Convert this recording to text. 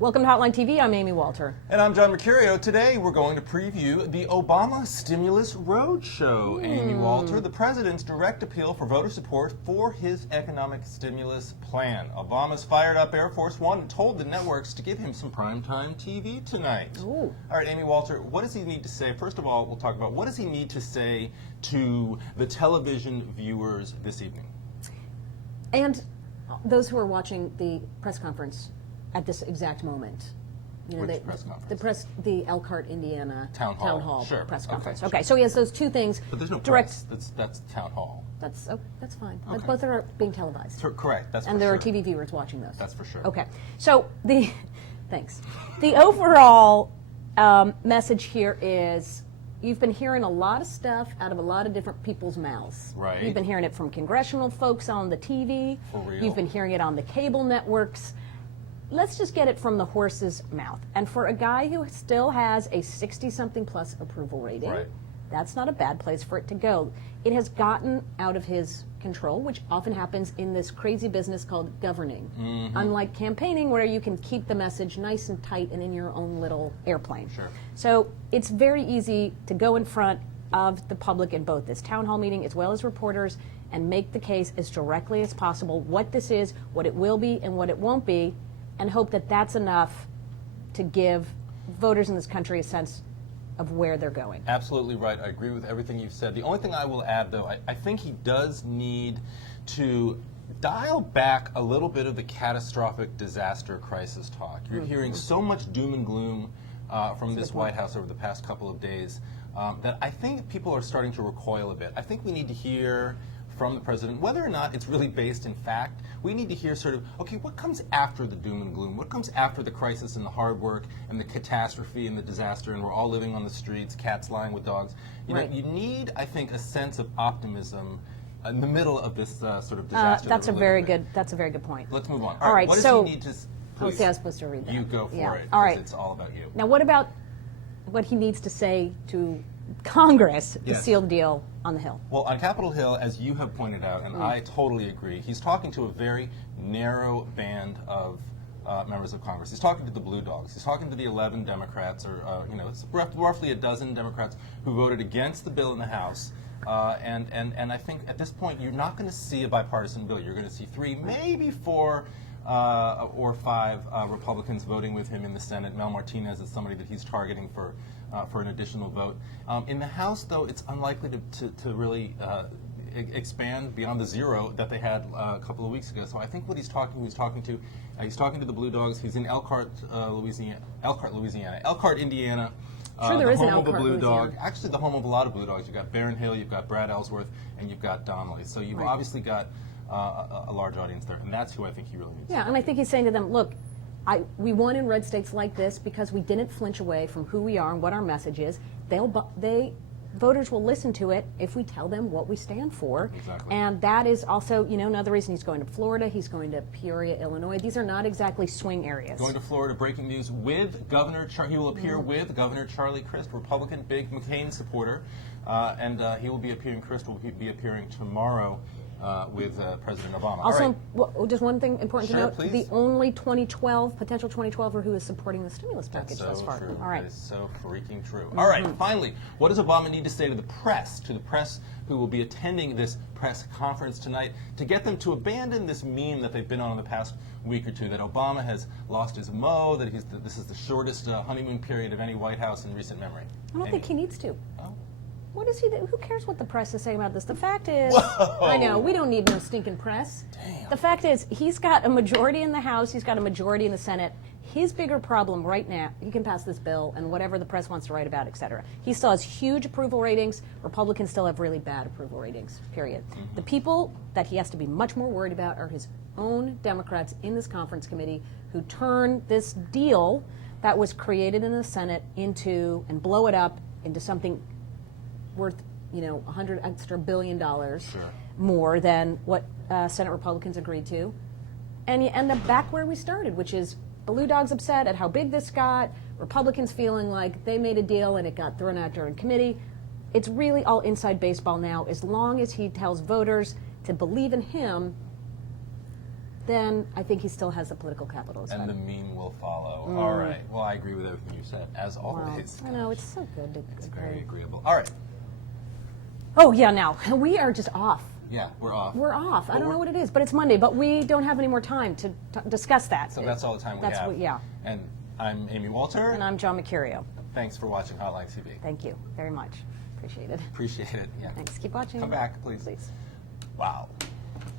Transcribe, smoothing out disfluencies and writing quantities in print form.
Welcome to Hotline TV. I'm Amy Walter. And I'm John Mercurio. Today we're going to preview the Obama Stimulus Roadshow. Amy Walter, the president's direct appeal for voter support for his economic stimulus plan. Obama's fired up Air Force One and told the networks to give him some primetime TV tonight. Ooh. All right, Amy Walter, what does he need to say? First of all, we'll talk about what does he need to say to the television viewers this evening? And those who are watching the press conference at this exact moment. You know, Which press conference? The Elkhart, Indiana Town Hall. Sure. Press Okay, conference. sure. Okay, so he has those two things. But there's no direct. press. That's Town Hall. That's fine. Okay. But both are being televised. Correct. That's and for there sure. are TV viewers watching those. That's for sure. Okay, so thanks. The overall message here is you've been hearing a lot of stuff out of a lot of different people's mouths. Right. You've been hearing it from congressional folks on the TV. For real. You've been hearing it on the cable networks. Let's just get it from the horse's mouth. And for a guy who still has a 60-something plus approval rating, Right. that's not a bad place for it to go. It has gotten out of his control, which often happens in this crazy business called governing. Mm-hmm. Unlike campaigning, where you can keep the message nice and tight and in your own little airplane. Sure. So it's very easy to go in front of the public in both this town hall meeting as well as reporters and make the case as directly as possible what this is, what it will be, and what it won't be, and hope that that's enough to give voters in this country a sense of where they're going. Absolutely right. I agree with everything you've said. The only thing I will add, though, I think he does need to dial back a little bit of the catastrophic disaster crisis talk. You're hearing so much doom and gloom from this White House over the past couple of days that I think people are starting to recoil a bit. I think we need to hear from the president, whether or not it's really based in fact, we need to hear sort of, okay, what comes after the doom and gloom? What comes after the crisis and the hard work and the catastrophe and the disaster and we're all living on the streets, cats lying with dogs? You know, you need, I think, a sense of optimism in the middle of this sort of disaster. That's a very good point. Let's move on. All right, what so, does he need to, let's see, I was supposed to read that. You go for it, All right. it's all about you. Now, what about what he needs to say to Congress to Yes. seal the deal on the Hill? Well, on Capitol Hill, as you have pointed out, and I totally agree, he's talking to a very narrow band of members of Congress. He's talking to the Blue Dogs. He's talking to the 11 Democrats, or it's roughly a dozen Democrats who voted against the bill in the House. And I think at this point, you're not going to see a bipartisan bill. You're going to see 3, maybe 4 or 5 Republicans voting with him in the Senate. Mel Martinez is somebody that he's targeting for an additional vote. In the House, though, it's unlikely to really expand beyond the 0 that they had a couple of weeks ago. So I think what he's talking to the Blue Dogs. He's in Elkhart, Indiana. Sure, there the is an home of a Elkhart, Blue Louisiana. Dog. Actually, the home of a lot of Blue Dogs. You've got Barron Hill, you've got Brad Ellsworth, and you've got Donnelly. So you've obviously got a large audience there, and that's who I think he really needs. Yeah, and I think he's saying to them, look, we won in red states like this because we didn't flinch away from who we are and what our message is. Voters will listen to it if we tell them what we stand for. Exactly. And that is also, another reason he's going to Florida, he's going to Peoria, Illinois. These are not exactly swing areas. Going to Florida, breaking news with he will appear with Governor Charlie Crist, Republican, big McCain supporter, and he will be appearing. Crist will be appearing tomorrow with President Obama. Also, All right. just one thing important Sure, to note, please. the only potential 2012er who is supporting the stimulus package That's thus so far. true. All right. That is so freaking true. All right, finally, what does Obama need to say to the press who will be attending this press conference tonight, to get them to abandon this meme that they've been on in the past week or two, that Obama has lost his mo, that this is the shortest honeymoon period of any White House in recent memory? I don't think he needs to. Oh. What is he? Who cares what the press is saying about this? The fact is, Whoa. I know we don't need no stinking press. Damn. The fact is, he's got a majority in the House. He's got a majority in the Senate. His bigger problem right now, he can pass this bill and whatever the press wants to write about, et cetera. He still has huge approval ratings. Republicans still have really bad approval ratings, period. The people that he has to be much more worried about are his own Democrats in this conference committee who turn this deal that was created in the Senate and blow it up into something worth, $100 billion more than what Senate Republicans agreed to. And you end up back where we started, which is Blue Dogs upset at how big this got, Republicans feeling like they made a deal and it got thrown out during committee. It's really all inside baseball now. As long as he tells voters to believe in him, then I think he still has the political capital. And the meme will follow. All right. Well, I agree with everything you said, as always. I know, it's so good. It's very agreeable. All right. Oh, yeah, now, we are just off. Yeah, we're off. We're off. I don't know what it is, but it's Monday, but we don't have any more time to discuss that. So that's all the time we have. Yeah. And I'm Amy Walter. And I'm John Mercurio. Thanks for watching Hotline TV. Thank you very much. Appreciate it. Appreciate it. Yeah. Thanks. Keep watching. Come back, please. Please. Wow.